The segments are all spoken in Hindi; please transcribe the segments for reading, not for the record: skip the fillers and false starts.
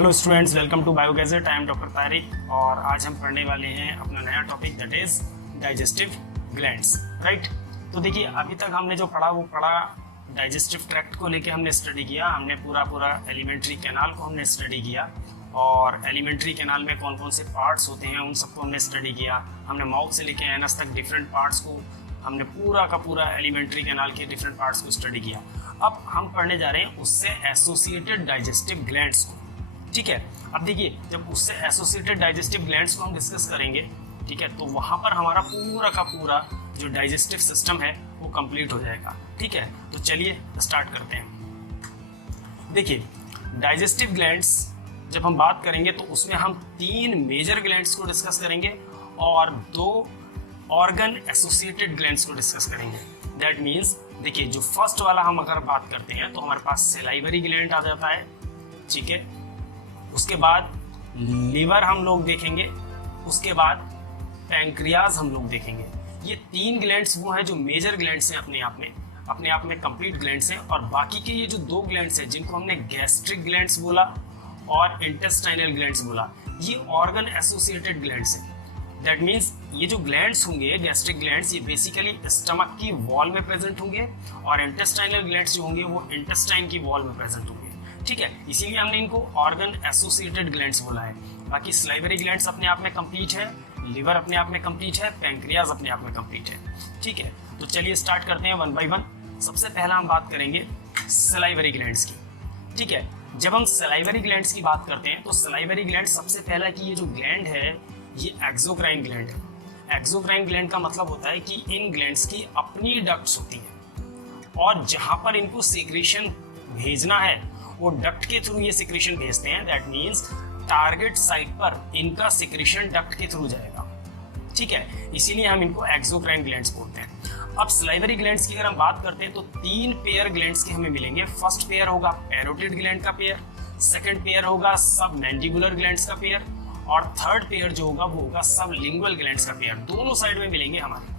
Hello students, welcome to bio gadget. I am doctor Tariq और आज हम पढ़ने वाले हैं अपना नया topic that is digestive glands. Right, तो देखिए अभी तक हमने जो पढ़ा वो पढ़ा डाइजेस्टिव ट्रैक्ट को लेके हमने स्टडी किया। हमने पूरा एलिमेंट्री कैनाल को हमने स्टडी किया और एलिमेंट्री कैनाल में कौन कौन से पार्ट्स होते हैं उन सबको हमने स्टडी किया। हमने माउथ से लेके एनस तक डिफरेंट पार्ट्स को हमने पूरा का पूरा एलिमेंट्री कैनाल के डिफरेंट पार्ट्स को स्टडी किया। अब हम पढ़ने जा रहे हैं उससे एसोसिएटेड डाइजेस्टिव ग्लैंड्स को। ठीक है, अब देखिए जब उससे एसोसिएटेड डाइजेस्टिव ग्लैंड्स को हम डिस्कस करेंगे, ठीक है, तो वहाँ पर हमारा पूरा का पूरा जो डाइजेस्टिव सिस्टम है वो कंप्लीट हो जाएगा। ठीक है, तो चलिए स्टार्ट करते हैं। देखिए डाइजेस्टिव ग्लैंड्स जब हम बात करेंगे तो उसमें हम 3 मेजर ग्लैंड्स को डिस्कस करेंगे और 2 ऑर्गन एसोसिएटेड ग्लैंड्स को डिस्कस करेंगे। दैट मीन्स देखिए जो फर्स्ट वाला हम अगर बात करते हैं तो हमारे पास सलाइवरी ग्लैंड आ जाता है। ठीक है, उसके बाद लीवर हम लोग देखेंगे, उसके बाद पैंक्रियाज हम लोग देखेंगे। ये 3 ग्लैंड्स वो हैं जो मेजर ग्लैंड्स हैं अपने आप में कंप्लीट ग्लैंड्स हैं। और बाकी के ये जो 2 ग्लैंड्स हैं जिनको हमने गैस्ट्रिक ग्लैंड्स बोला और इंटेस्टाइनल ग्लैंड्स बोला, ये ऑर्गन एसोसिएटेड ग्लैंड्स हैं। दैट मीन्स ये जो ग्लैंड्स होंगे गैस्ट्रिक ग्लैंड्स ये बेसिकली स्टमक की वॉल में प्रेजेंट होंगे और इंटेस्टाइनल ग्लैंड्स जो होंगे वो इंटेस्टाइन की वॉल में प्रेजेंट होंगे। ठीक है, इसीलिए हमने इनको ऑर्गन एसोसिएटेड ग्लैंड्स बोला है। बाकी सलाइवरी ग्लैंड्स अपने आप में कंप्लीट है, लिवर अपने आप में कंप्लीट है, पैंक्रियाज अपने आप में कंप्लीट है। ठीक है, तो चलिए स्टार्ट करते हैं 1 बाय 1। सबसे पहला हम बात करेंगे सलाइवरी ग्लैंड्स की। ठीक है, जब हम सलाइवरी ग्लैंड्स की बात करते हैं तो सलाइवरी ग्लैंड सबसे पहला कि ये जो ग्लैंड है ये एक्सोक्राइन ग्लैंड है। एक्सोक्राइन ग्लैंड का मतलब होता है कि इन ग्लैंड्स की अपनी डक्ट्स होती है और जहां पर इनको सीक्रेशन भेजना है वो डक्ट के थ्रू ये सिक्रेशन भेजते हैं। दैट मीन्स टारगेट साइट पर इनका सिक्रेशन डक्ट के थ्रू जाएगा। ठीक है, इसीलिए हम इनको एक्सोक्राइन ग्लैंड्स बोलते हैं। अब सलाइवरी ग्लैंड्स की अगर हम बात करते हैं तो 3 पेयर ग्लैंड्स के हमें मिलेंगे। फर्स्ट पेयर होगा पैरोटिड ग्लैंड का पेयर, सेकंड पेयर होगा सब मैंडिबुलर ग्लैंड्स का पेयर और थर्ड पेयर जो होगा वो होगा सब लिंगुअल ग्लैंड्स का पेयर। दोनों साइड में मिलेंगे हमारे।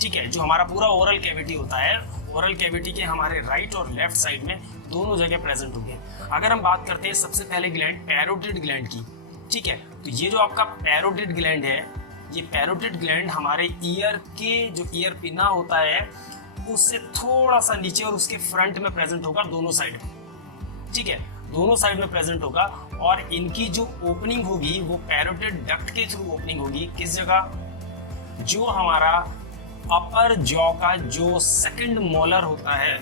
ठीक है, जो हमारा पूरा ओरल कैविटी होता है, ओरल कैविटी के हमारे राइट और लेफ्ट साइड में दोनों जगह प्रेजेंट होंगे। अगर हम बात करते हैं सबसे पहले ग्लैंड पैरोटिड ग्लैंड की, ठीक है, तो ये जो आपका पैरोटिड ग्लैंड है, ये पैरोटिड ग्लैंड हमारे ईयर के जो ईयर पिना होता है उससे थोड़ा सा नीचे और उसके फ्रंट में प्रेजेंट होगा, दोनों साइड में। ठीक है, दोनों साइड में प्रेजेंट होगा और इनकी जो ओपनिंग होगी वो पैरोटिड डक्ट के थ्रू ओपनिंग होगी। किस जगह? जो हमारा अपर जॉ का जो सेकंड मोलर होता है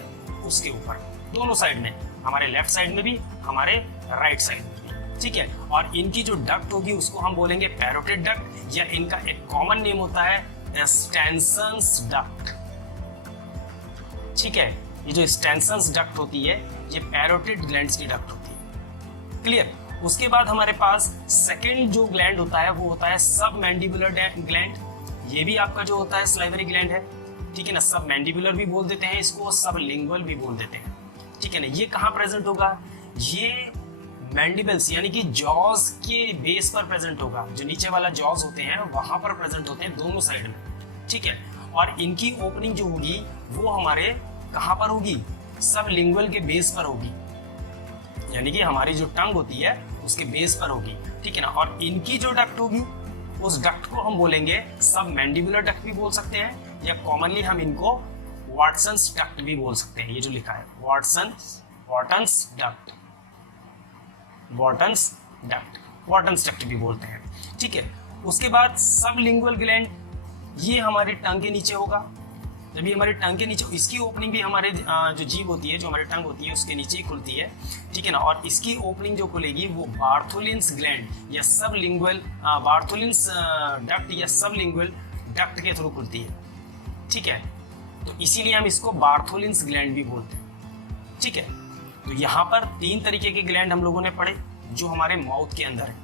उसके ऊपर, दोनों साइड में, हमारे लेफ्ट साइड में भी, हमारे राइट साइड में भी। ठीक है, और इनकी जो डक्ट होगी उसको हम बोलेंगे पैरोटिड डक्ट या इनका एक कॉमन नेम होता है स्टेनसन्स डक्ट। ठीक है, ये जो स्टेनसन्स डक्ट होती है ये पैरोटिड ग्लैंड्स की डक्ट होती है। क्लियर? उसके बाद हमारे पास सेकंड जो ग्लैंड होता है वो होता है सब मैंडिबुलर ग्लैंड। ये भी आपका जो होता है सलाइवरी ग्लैंड है। ठीक है ना, सब मैंडिबुलर भी बोल देते हैं इसको, सब लिंगुअल भी बोल देते हैं। ठीक है ना, ये कहाँ प्रेजेंट होगा? ये मैंडिबल्स यानी कि जॉज के बेस पर प्रेजेंट होगा। जो नीचे वाला जॉज होते हैं वहां पर प्रेजेंट होते हैं दोनों साइड में। ठीक है, और इनकी ओपनिंग जो होगी वो हमारे कहाँ पर होगी? सब लिंगुअल के बेस पर होगी, यानी कि हमारी जो टंग होती है उसके बेस पर होगी। ठीक है ना, और इनकी जो डक्ट होगी उस डक्ट को हम बोलेंगे सब मैंडिबुलर डक्ट भी बोल सकते हैं या कॉमनली हम इनको वाटसन्स डक्ट भी बोल सकते हैं। ये जो लिखा है वाटन्स डक्ट भी बोलते हैं। ठीक है, उसके बाद सब लिंगुअल ग्लैंड ये हमारी टंग के नीचे होगा। जब ये हमारी टंग के नीचे, इसकी ओपनिंग भी हमारे जो जीभ होती है, जो हमारी टंग होती है उसके नीचे ही खुलती है। ठीक है ना, और इसकी ओपनिंग जो खुलेगी वो बार्थोलिन्स ग्लैंड या सब लिंगुअल बार्थोलिन्स डक्ट या सब लिंगुअल डक्ट के थ्रू खुलती है। ठीक है, तो इसीलिए हम इसको बार्थोलिन्स ग्लैंड भी बोलते हैं। ठीक है, तो यहाँ पर 3 तरीके के ग्लैंड हम लोगों ने पढ़े जो हमारे माउथ के अंदर है।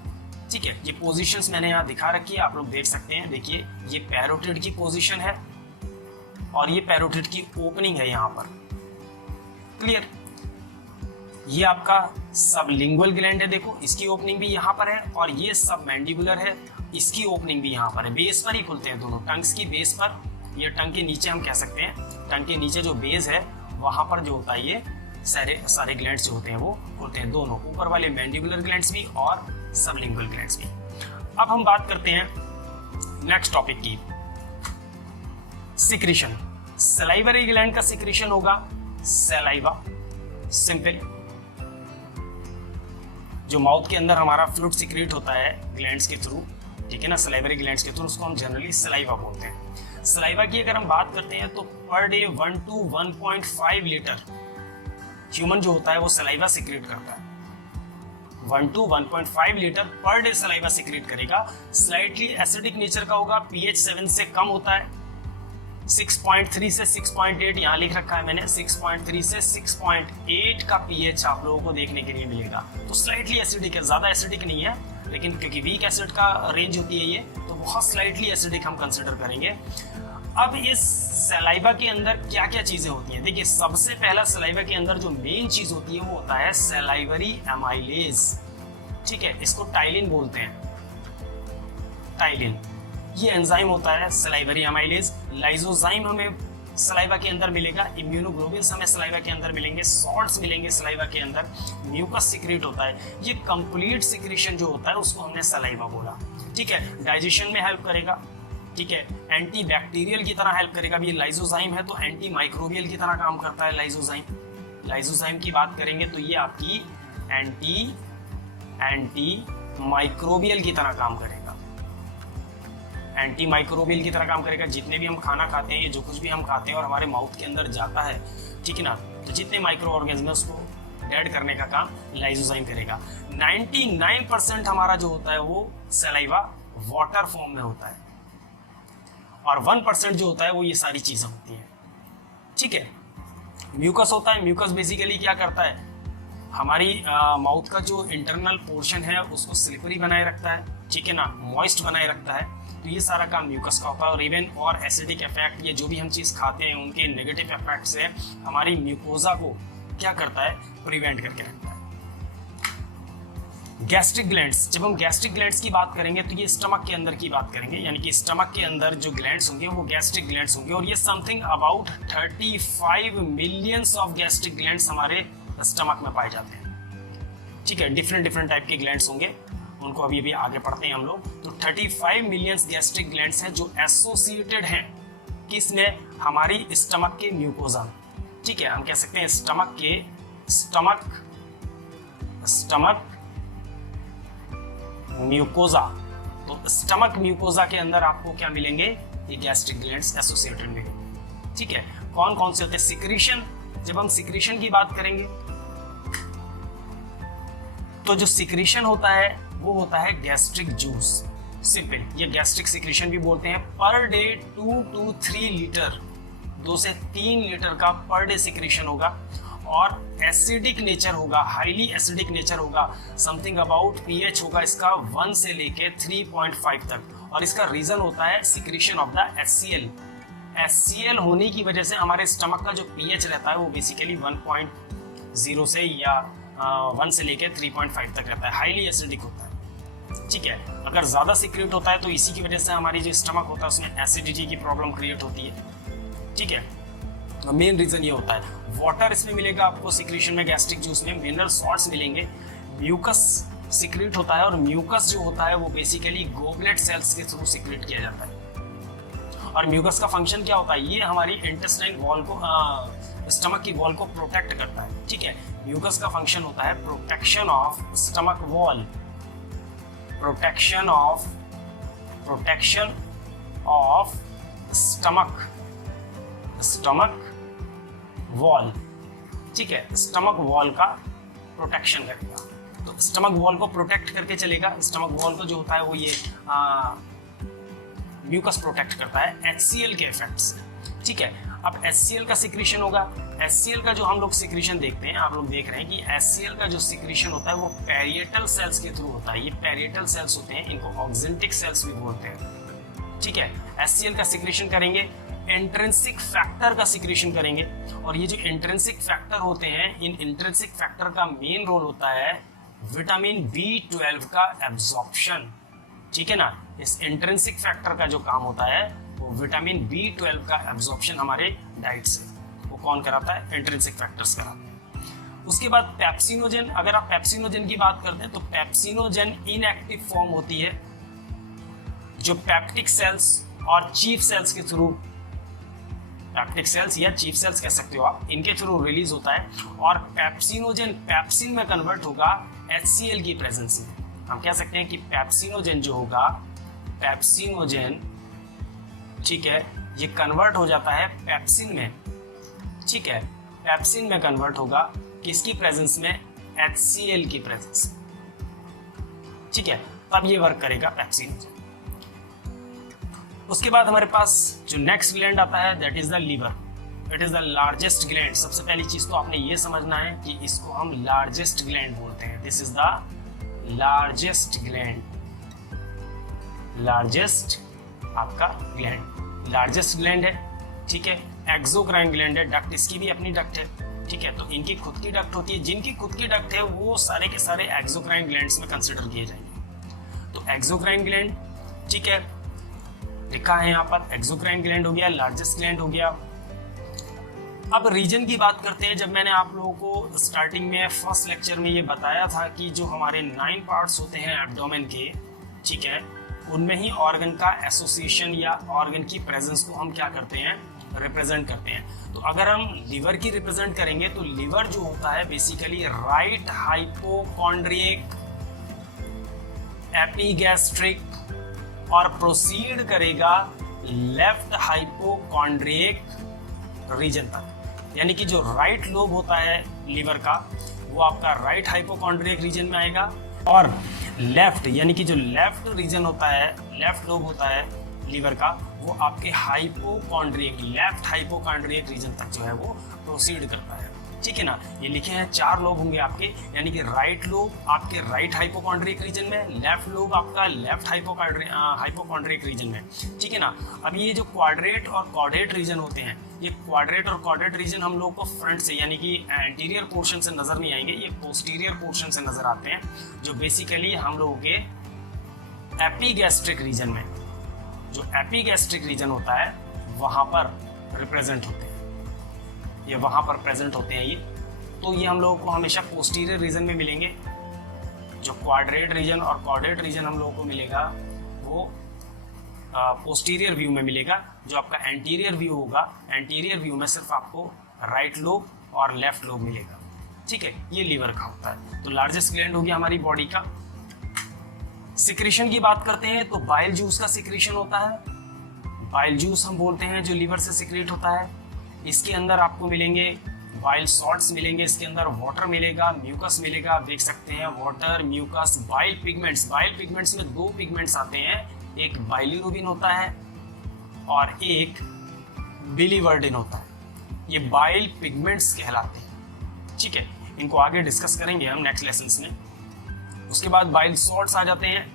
ठीक है, ये पोजीशंस मैंने यहाँ दिखा रखी है, आप लोग देख सकते हैं। देखिए ये पैरोटिड की पोजीशन है और ये पैरोटिड की ओपनिंग है यहाँ पर। क्लियर? ये आपका सब लिंगुअल ग्लैंड है, देखो इसकी ओपनिंग भी यहाँ पर है और ये सब मैंडिबुलर है, इसकी ओपनिंग भी यहाँ पर है। बेस पर ही खुलते हैं दोनों, टंग्स की बेस पर या टंग के नीचे हम कह सकते हैं। टंग के नीचे जो बेस है वहां पर जो होता है ये सारे सारे ग्लैंड्स जो होते हैं वो खुलते हैं, दोनों ऊपर वाले मैंडिबुलर ग्लैंड्स भी और सबलिंगुअल ग्लैंड्स भी। अब हम बात करते हैं नेक्स्ट टॉपिक की, सिक्रीशन। सलाइवरी ग्लैंड का सिक्रीशन होगा सलाइवा, सिंपल। जो माउथ के अंदर हमारा फ्लूइड सिक्रीट होता है ग्लैंड्स के थ्रू, ठीक है ना, सलाइवरी ग्लैंड्स के थ्रू, उसको हम जनरली सलाइवा बोलते हैं। सलाइवा की अगर हम बात करते हैं तो per day 1 to 1.5 litre human जो होता है वो सलाइवा सिक्रीट करता है। 1 to 1.5 litre per day saliva secrete करेगा। स्लाइटली एसिडिक नेचर का होगा, pH 7 से कम होता है, 6.3 से 6.8 यहाँ लिख रखा है मैंने, 6.3 से 6.8 का pH आप लोगों को देखने के लिए मिलेगा। तो स्लाइटली एसिडिक है, ज़्यादा एसिडिक नहीं है, लेकिन क्योंकि वीक एसिड का रेंज होती है ये, तो बहुत स्लाइटली एसिडिक हम कंसिडर करेंगे। अब इस सलाइवा के अंदर क्या क्या चीज़ें होती हैं? देखिए, सबसे पहला सलाइवा के अंदर जो मेन चीज़ होती है वो होता है सलाइवरी एमाइलेज, ठीक है, इसको टाइलिन बोलते हैं, टाइलिन। ये एंजाइम होता है सलाइवरी एमाइलेज। लाइजोजाइम हमें सलाइवा के अंदर मिलेगा, इम्यूनोग्लोबिन्स हमें सलाइवा के अंदर मिलेंगे, सॉल्ट्स मिलेंगे सलाइवा के अंदर, म्यूकस सिक्रीट होता है। ये कंप्लीट सिक्रीशन जो होता है उसको हमने सलाइवा बोला, ठीक है। डाइजेशन में हेल्प करेगा, ठीक है, एंटी बैक्टीरियल की तरह हेल्प करेगा। ये लाइजोजाइम है तो एंटी माइक्रोबियल की तरह काम करता है लाइजोजाइम। लाइजोजाइम की बात करेंगे तो ये आपकी एंटी माइक्रोबियल की तरह काम करेगा, एंटी माइक्रोबियल की तरह काम करेगा। जितने भी हम खाना खाते हैं, जो कुछ भी हम खाते हैं और हमारे माउथ के अंदर जाता है, ठीक है ना, तो जितने माइक्रो ऑर्गेनिजम्स को डेड करने का काम लाइजोजाइम करेगा। 99% हमारा जो होता है वो सलाइवा वाटर फॉर्म में होता है, और 1% जो होता है वो ये सारी चीजें होती हैं, ठीक है। म्यूकस होता है, म्यूकस बेसिकली क्या करता है, हमारी माउथ का जो इंटरनल पोर्शन है उसको स्लिपरी बनाए रखता है, ठीक है ना, मॉइस्ट बनाए रखता है। तो ये सारा काम म्यूकस का होता है। और इवन और एसिडिक इफेक्ट, ये जो भी हम चीज़ खाते हैं उनके नेगेटिव इफेक्ट से हमारी म्यूकोजा को क्या करता है, प्रिवेंट करके रखता है। गैस्ट्रिक ग्लैंड्स, जब हम गैस्ट्रिक ग्लैंड्स की बात करेंगे तो ये स्टमक के अंदर की बात करेंगे, यानी कि स्टमक के अंदर जो ग्लैंड्स होंगे वो गैस्ट्रिक ग्लैंड्स होंगे। और ये something about 35 millions of gastric glands हमारे स्टमक में पाए जाते हैं, ठीक है। डिफरेंट टाइप के ग्लैंड्स होंगे, उनको अभी आगे पढ़ते हैं हम लोग। तो 35 मिलियंस गैस्ट्रिक ग्लैंड्स हैं जो एसोसिएटेड हैं किसमें, हमारी स्टमक के म्यूकोजा, ठीक है। हम कह सकते हैं स्टमक म्यूकोजा। तो स्टमक म्यूकोजा के अंदर आपको क्या मिलेंगे, ये गैस्ट्रिक ग्लैंड्स एसोसिएटेड मिलेंगे, ठीक है। कौन कौन से होते हैं? सिक्रीशन, जब हम सिक्रीशन की बात करेंगे तो जो सिक्रीशन होता है वो होता है गैस्ट्रिक जूस, सिंपल। ये गैस्ट्रिक सिक्रीशन भी बोलते हैं। पर डे 2 to 3 लीटर, 2 से 3 लीटर का पर डे सिक्रीशन होगा, और एसिडिक नेचर होगा, हाईली एसिडिक नेचर होगा। समथिंग अबाउट pH होगा इसका 1 से लेके 3.5 तक। और इसका रीजन होता है secretion of the HCl। HCl होने की वजह से हमारे स्टमक का जो pH रहता है वो बेसिकली 1.0 से या 1 से लेके 3.5 तक रहता है, हाईली एसिडिक होता है, ठीक है। अगर ज़्यादा सिक्रीट होता है तो इसी की वजह से हमारी जो स्टमक होता है उसमें एसिडिटी की प्रॉब्लम क्रिएट होती है, ठीक है। मेन रीजन ये होता है। वाटर इसमें मिलेगा आपको सिक्रीशन में, गैस्ट्रिक जूस में मिनरल सॉल्ट्स मिलेंगे। म्यूकस सिक्रीट होता है, और म्यूकस जो होता है वो बेसिकली गोबलेट सेल्स के थ्रू सिक्रीट किया जाता है। और म्यूकस का फंक्शन क्या होता है, ये हमारी इंटेस्टाइन वॉल को, स्टमक की वॉल को प्रोटेक्ट करता है, ठीक है। म्यूकस का फंक्शन होता है protection of stomach wall, protection of stomach wall, ठीक है। स्टमक वॉल का प्रोटेक्शन करेगा, तो स्टमक वॉल को प्रोटेक्ट करके चलेगा। स्टमक वॉल को जो होता है वो ये म्यूकस प्रोटेक्ट करता है HCl के इफेक्ट से, ठीक है। अब HCl का सिक्रीशन होगा। HCl का जो हम लोग सिक्रीशन देखते हैं, आप लोग देख रहे हैं कि HCl का जो सिक्रीशन होता है वो पैरिएटल सेल्स के थ्रू होता है। ये पैरिएटल सेल्स होते हैं, इनको ऑक्जेंटिक सेल्स भी बोलते हैं, ठीक है। HCl का सिक्रीशन करेंगे, इंट्रिंसिक फैक्टर का सिक्रीशन करेंगे। और ये जो इंट्रिंसिक फैक्टर होते हैं, इन इंट्रिंसिक फैक्टर का मेन रोल होता है विटामिन B12 का एब्जॉर्प्शन, ठीक है ना। इस इंट्रिंसिक फैक्टर का जो काम होता है वो विटामिन B12 का एब्जॉर्प्शन हमारे डाइट से, वो कौन कराता है, इंट्रिंसिक फैक्टर्स कराते हैं। उसके बाद पेप्सिनोजेन, अगर आप पेप्सिनोजेन की बात करते हैं तो पेप्सिनोजेन इनएक्टिव फॉर्म होती है जो पेप्टिक सेल्स और चीफ सेल्स के थ्रू, पेप्टिक सेल्स या चीफ सेल्स कह सकते हो आप, इनके थ्रू रिलीज होता है। और पेप्सिनोजेन पेप्सिन में कन्वर्ट होगा HCl की प्रेजेंस में। हम कह सकते हैं कि पेप्सिनोजेन जो होगा, पेप्सिनोजेन, ठीक है, ये कन्वर्ट हो जाता है पेप्सिन में, ठीक है, पेप्सिन में कन्वर्ट होगा किसकी प्रेजेंस में, HCl की प्रेजेंस, ठीक है, तब ये वर्क करेगा पेप्सिनोजेन। उसके बाद हमारे पास जो नेक्स्ट ग्लैंड आता है that is the liver. It is the largest gland. सबसे पहली चीज तो आपने ये समझना है कि इसको हम लार्जेस्ट ग्लैंड बोलते हैं। This is the largest gland, largest आपका ग्लैंड, लार्जेस्ट ग्लैंड है, ठीक है। एक्सोक्राइन ग्लैंड है, डक्ट इसकी भी अपनी डक्ट है, ठीक है, तो इनकी खुद की डक्ट होती है। जिनकी खुद की डक्ट है वो सारे के सारे एक्सोक्राइन ग्लैंड्स में कंसिडर किए जाएंगे। तो एक्सोक्राइन ग्लैंड, ठीक है, लिखा है यहाँ पर, एक्सोक्राइन ग्लैंड हो गया, लार्जेस्ट ग्लैंड हो गया। अब रीजन की बात करते हैं। जब मैंने आप लोगों को स्टार्टिंग में फर्स्ट लेक्चर में ये बताया था कि जो हमारे 9 पार्ट्स होते हैं एब्डोमेन के, ठीक है, उनमें ही ऑर्गन का एसोसिएशन या ऑर्गन की प्रेजेंस को हम क्या करते हैं, रिप्रेजेंट करते हैं। तो अगर हम लिवर की रिप्रेजेंट करेंगे तो लिवर जो होता है बेसिकली राइट हाइपोकॉन्ड्रियक, एपीगैस्ट्रिक और प्रोसीड करेगा लेफ्ट हाइपोकॉन्ड्रियक रीजन तक। यानी कि जो राइट लोब होता है लीवर का वो आपका राइट हाइपोकॉन्ड्रियक रीजन में आएगा, और लेफ्ट यानी कि जो लेफ्ट रीजन होता है, लेफ्ट लोब होता है लीवर का, वो आपके हाइपोकॉन्ड्रियक, लेफ्ट हाइपोकॉन्ड्रियक रीजन तक जो है वो प्रोसीड करता है, ठीक है ना। ये लिखे हैं 4 लोब होंगे आपके, यानी कि राइट लोब आपके राइट हाइपोकॉन्ड्रियक रीजन में, लेफ्ट लोब आपका लेफ्ट हाइपोकॉन्ड्रियक रीजन में, ठीक है ना। अब ये जो क्वाड्रेट और कॉर्डेट रीजन होते हैं, ये क्वाड्रेट और कॉर्डेट रीजन हम लोग को फ्रंट से यानी कि एंटीरियर पोर्शन से नजर नहीं आएंगे, ये पोस्टीरियर पोर्शन से नजर आते हैं, जो बेसिकली हम लोगों के एपीगैस्ट्रिक रीजन में, जो एपीगैस्ट्रिक रीजन होता है वहां पर रिप्रेजेंट होते हैं, ये वहां पर प्रेजेंट होते हैं ये। तो ये हम लोगों को हमेशा पोस्टीरियर रीजन में मिलेंगे। जो क्वाड्रेट रीजन और कॉर्डेट रीजन हम लोगों को मिलेगा वो पोस्टीरियर व्यू में मिलेगा। जो आपका एंटीरियर व्यू होगा, एंटीरियर व्यू में सिर्फ आपको राइट लोब और लेफ्ट लोब मिलेगा, ठीक है। ये लीवर का होता है। तो लार्जेस्ट ग्लैंड हो गया हमारी बॉडी का। सिक्रीशन की बात करते हैं तो बाइल जूस का सिक्रीशन होता है, बाइल जूस हम बोलते हैं जो लीवर से सिक्रीट होता है। इसके अंदर आपको मिलेंगे बाइल सॉल्ट्स मिलेंगे, इसके अंदर वाटर मिलेगा, म्यूकस मिलेगा, आप देख सकते हैं water, mucus, bile pigments. Bile pigments में 2 पिगमेंट्स आते हैं, एक बाइलिरुबिन होता है और एक बिलीवर्डिन होता है। ये बाइल पिगमेंट्स कहलाते हैं, ठीक है। इनको आगे डिस्कस करेंगे हम नेक्स्ट लेसन्स में। उसके बाद बाइल सॉल्ट्स आ जाते हैं,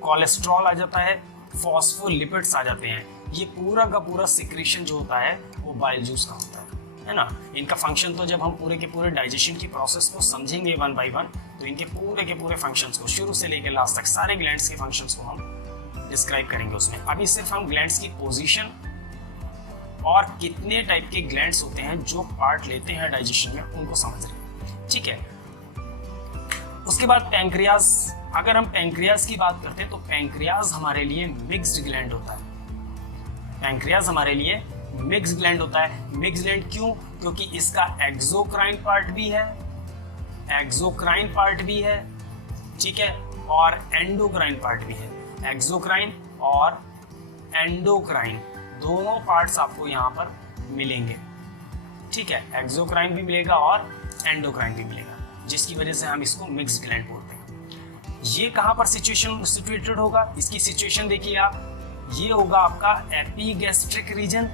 कोलेस्ट्रॉल आ जाता है, फॉस्फोलिपिड्स आ जाते हैं। ये पूरा का पूरा सिक्रीशन जो होता है वो बाइल जूस का होता है ना। इनका फंक्शन तो जब हम पूरे के पूरे डाइजेशन की प्रोसेस को समझेंगे 1 बाय 1 तो इनके पूरे के पूरे फंक्शंस को शुरू से लेकर लास्ट तक सारे ग्लैंड्स के फंक्शंस को हम डिस्क्राइब करेंगे उसमें। अभी सिर्फ हम ग्लैंड्स की पोजीशन और कितने टाइप के ग्लैंड्स होते हैं जो पार्ट लेते हैं डाइजेशन में उनको समझ रहे हैं, ठीक है। उसके बाद पैंक्रियाज। अगर हम पैंक्रियाज की बात करते हैं तो पैंक्रियाज हमारे लिए मिक्स्ड ग्लैंड होता है। पैंक्रियाज हमारे लिए मिक्स्ड ग्लैंड होता है। मिक्स्ड ग्लैंड क्यों? क्योंकि इसका एक्सोक्राइन पार्ट भी है, एक्सोक्राइन पार्ट भी है, ठीक है, और एंडोक्राइन पार्ट भी है। एक्सोक्राइन और एंडोक्राइन दोनों पार्ट्स आपको यहाँ पर मिलेंगे, ठीक है। एक्सोक्राइन भी मिलेगा और एंडोक्राइन भी मिलेगा, जिसकी वजह से हम इसको मिक्स्ड ग्लैंड बोलते हैं। ये कहाँ पर सिचुएटेड होगा? इसकी सिचुएशन देखिए आप, ये होगा आपका एपीगैस्ट्रिक रीजन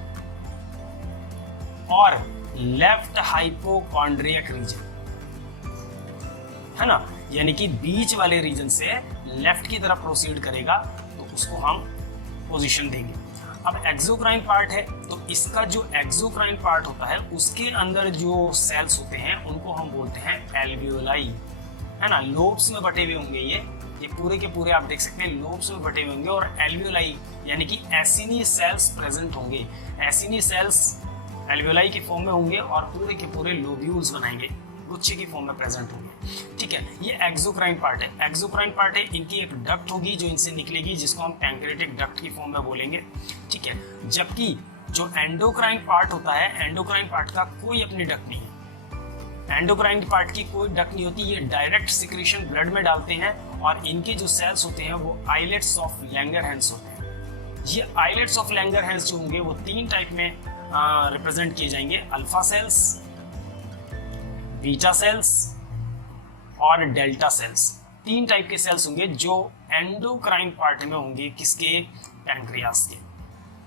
और लेफ्ट हाइपोकॉन्ड्रियक रीजन, है ना। यानी कि बीच वाले रीजन से लेफ्ट की तरफ प्रोसीड करेगा तो उसको हम पोजीशन देंगे। अब एक्सोक्राइन पार्ट है तो इसका जो एक्सोक्राइन पार्ट होता है उसके अंदर जो सेल्स होते हैं उनको हम बोलते हैं एल्वियोलाई, है ना। लोब्स में बटे हुए होंगे ये पूरे के पूरे आप देख सकते हैं लोब्स में बटे हुए होंगे, और एल्वियोलाई यानी कि एसिनी सेल्स प्रेजेंट होंगे। एसिनी सेल्स एल्वियोलाई के फॉर्म में होंगे और पूरे के पूरे लोब्यूल्स गुच्छे की फॉर्म में प्रेजेंट होंगे। ठीक है, ये एक्सोक्राइन पार्ट है। एक्सोक्राइन पार्ट है, इनकी एक डक्ट होगी जो इनसे निकलेगी, जिसको हम पैंक्रेटिक डक्ट की फॉर्म में बोलेंगे। ठीक है, जबकि जो एंडोक्राइन पार्ट होता है, एंडोक्राइन पार्ट का कोई अपनी डक्ट नहीं है। एंडोक्राइन पार्ट की कोई डक्ट नहीं होती, ये डायरेक्ट सिक्रीशन ब्लड में डालते हैं और इनके जो सेल्स होते हैं वो आइलेट्स ऑफ लैंगरहैंस होते हैं। ये आइलेट्स ऑफ लैंगरहैंस जो होंगे वो 3 टाइप में रिप्रेजेंट किए जाएंगे, अल्फा सेल्स, बीटा सेल्स और डेल्टा सेल्स। 3 टाइप के सेल्स होंगे जो एंडोक्राइन पार्ट में होंगे, किसके? पैंक्रियास के।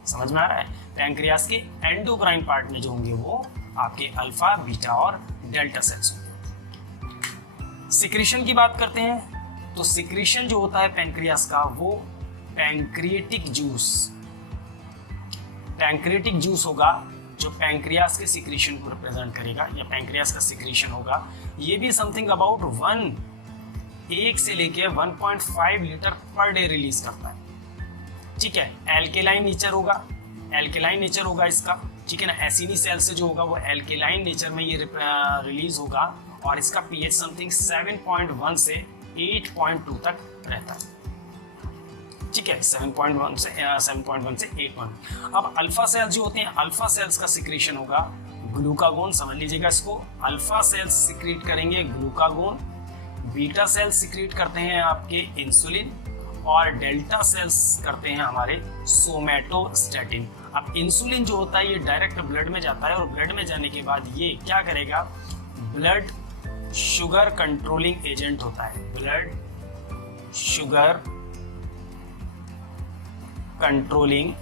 समझ में आ रहा है? पैंक्रियास के एंडोक्राइन पार्ट में जो होंगे वो आपके अल्फा, बीटा और डेल्टा सेल्स होंगे। सिक्रीशन की बात करते हैं तो सिक्रीशन जो होता है पैंक्रियास का वो पैंक्रिएटिक जूस, पैंक्रिएटिक जूस होगा जो पैंक्रियास के सिक्रीशन को रिप्रेजेंट करेगा या पैंक्रियास का सिक्रीशन होगा। ये भी समथिंग अबाउट 1 से लेके 1.5 लीटर पर डे रिलीज करता है। ठीक है, एल्केलाइन नेचर होगा, एल्केलाइन नेचर होगा इसका। ठीक है ना, एसिनी सेल से जो होगा वो एल्केलाइन नेचर में ये रिलीज होगा और इसका पीएच समथिंग 7.1 से 8.2 तक रहता है। ठीक है, 7.1 से 8.1। अब अल्फा सेल्स जो होते हैं, अल्फा सेल्स का सिक्रीशन होगा ग्लूकागोन। समझ लीजिएगा इसको, अल्फा सेल्स सिक्रीट करेंगे ग्लूकागोन, बीटा सेल्स सिक्रीट करते हैं आपके इंसुलिन और डेल्टा सेल्स करते हैं हमारे सोमैटोस्टैटिन। अब इंसुलिन जो होता है ये डायरेक्ट ब्लड में जाता है और ब्लड में जाने के बाद ये क्या करेगा? ब्लड शुगर कंट्रोलिंग एजेंट होता है, ब्लड शुगर कंट्रोलिंग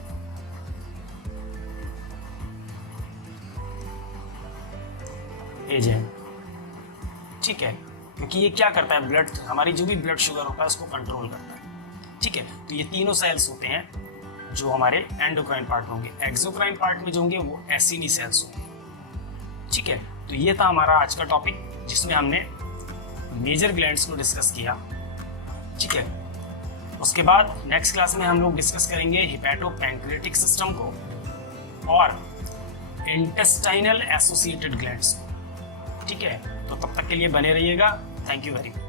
एजेंट। ठीक है, क्योंकि ये क्या करता है? ब्लड, हमारी जो भी ब्लड शुगर होता है उसको कंट्रोल करता है। ठीक है, तो ये तीनों सेल्स होते हैं जो हमारे एंडोक्राइन पार्ट में होंगे। एक्सोक्राइन पार्ट में जो होंगे वो एसिनी सेल्स होंगे। ठीक है, तो ये था हमारा आज का टॉपिक जिसमें हमने मेजर ग्लैंड्स को डिस्कस किया। ठीक है, उसके बाद नेक्स्ट क्लास में हम लोग डिस्कस करेंगे हिपैटोपैंक्रियाटिक सिस्टम को और इंटेस्टाइनल एसोसिएटेड ग्लैंड्स को। ठीक है, तो तब तक के लिए बने रहिएगा। Thank you very much.